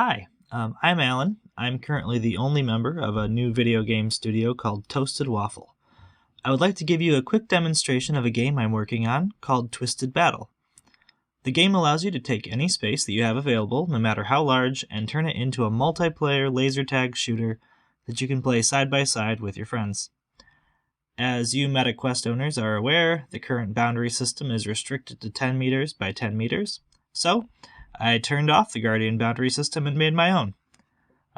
Hi, I'm Alan. I'm currently the only member of a new video game studio called Toasted Waffle. I would like to give you a quick demonstration of a game I'm working on called Twisted Battle. The game allows you to take any space that you have available, no matter how large, and turn it into a multiplayer Lazer-Tag shooter that you can play side by side with your friends. As you MetaQuest owners are aware, the current boundary system is restricted to 10 meters by 10 meters, so I turned off the Guardian boundary system and made my own.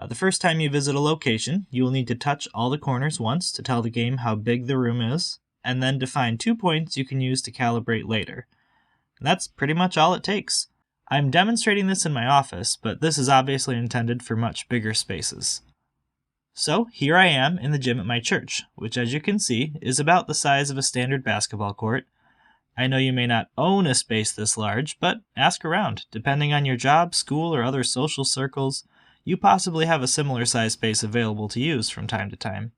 The first time you visit a location, you will need to touch all the corners once to tell the game how big the room is, and then define 2 points you can use to calibrate later. And that's pretty much all it takes. I'm demonstrating this in my office, but this is obviously intended for much bigger spaces. So here I am in the gym at my church, which as you can see is about the size of a standard basketball court. I know you may not own a space this large, but ask around. Depending on your job, school, or other social circles, you possibly have a similar size space available to use from time to time.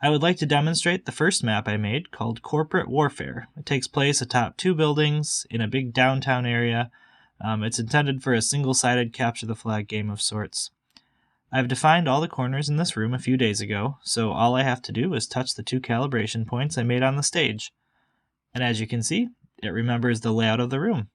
I would like to demonstrate the first map I made called Corporate Warfare. It takes place atop 2 buildings in a big downtown area. It's intended for a single-sided capture the flag game of sorts. I've defined all the corners in this room a few days ago, so all I have to do is touch the 2 calibration points I made on the stage. And as you can see, it remembers the layout of the room.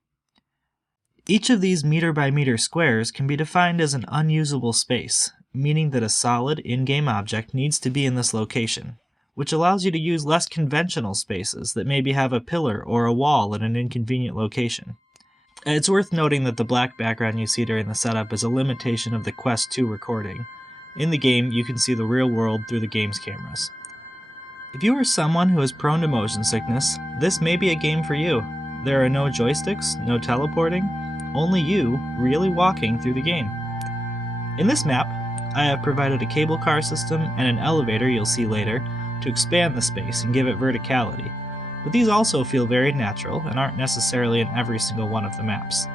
Each of these meter by meter squares can be defined as an unusable space, meaning that a solid in-game object needs to be in this location, which allows you to use less conventional spaces that maybe have a pillar or a wall at an inconvenient location. It's worth noting that the black background you see during the setup is a limitation of the Quest 2 recording. In the game, you can see the real world through the game's cameras. If you are someone who is prone to motion sickness, this may be a game for you. There are no joysticks, no teleporting, only you really walking through the game. In this map, I have provided a cable car system and an elevator you'll see later to expand the space and give it verticality, but these also feel very natural and aren't necessarily in every single one of the maps.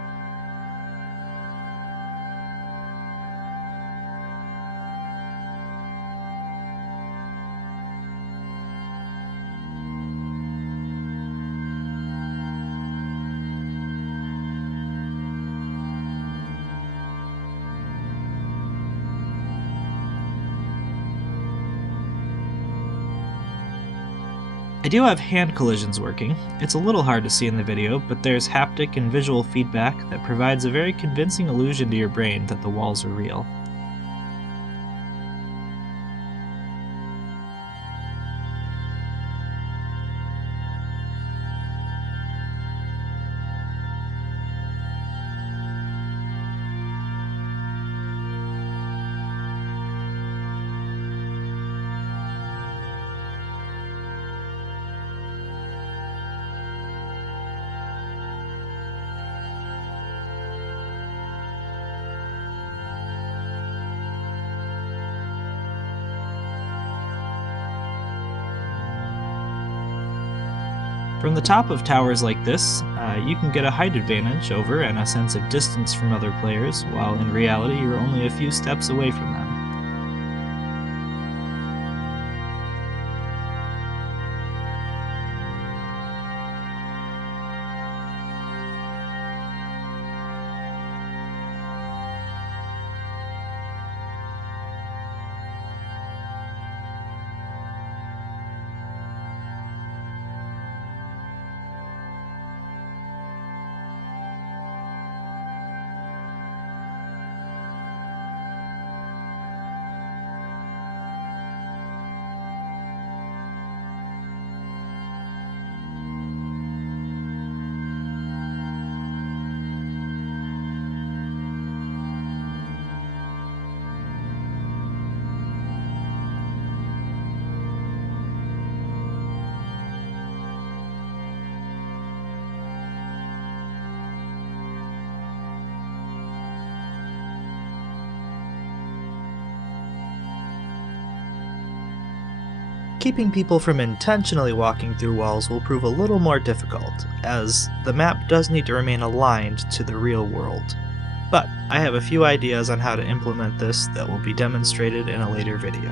I do have hand collisions working. It's a little hard to see in the video, but there's haptic and visual feedback that provides a very convincing illusion to your brain that the walls are real. From the top of towers like this, you can get a height advantage over and a sense of distance from other players, while in reality you're only a few steps away from them. Keeping people from intentionally walking through walls will prove a little more difficult, as the map does need to remain aligned to the real world. But I have a few ideas on how to implement this that will be demonstrated in a later video.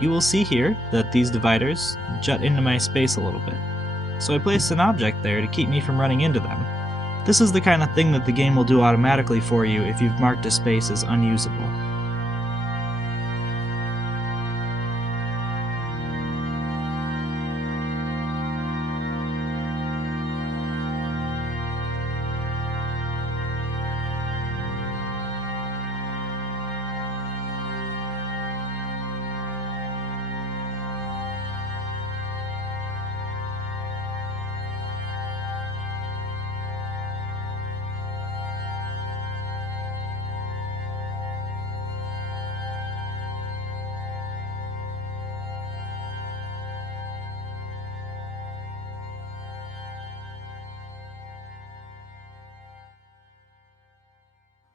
You will see here that these dividers jut into my space a little bit, so I placed an object there to keep me from running into them. This is the kind of thing that the game will do automatically for you if you've marked a space as unusable.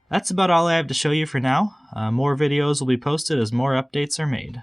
That's about all I have to show you for now. More videos will be posted as more updates are made.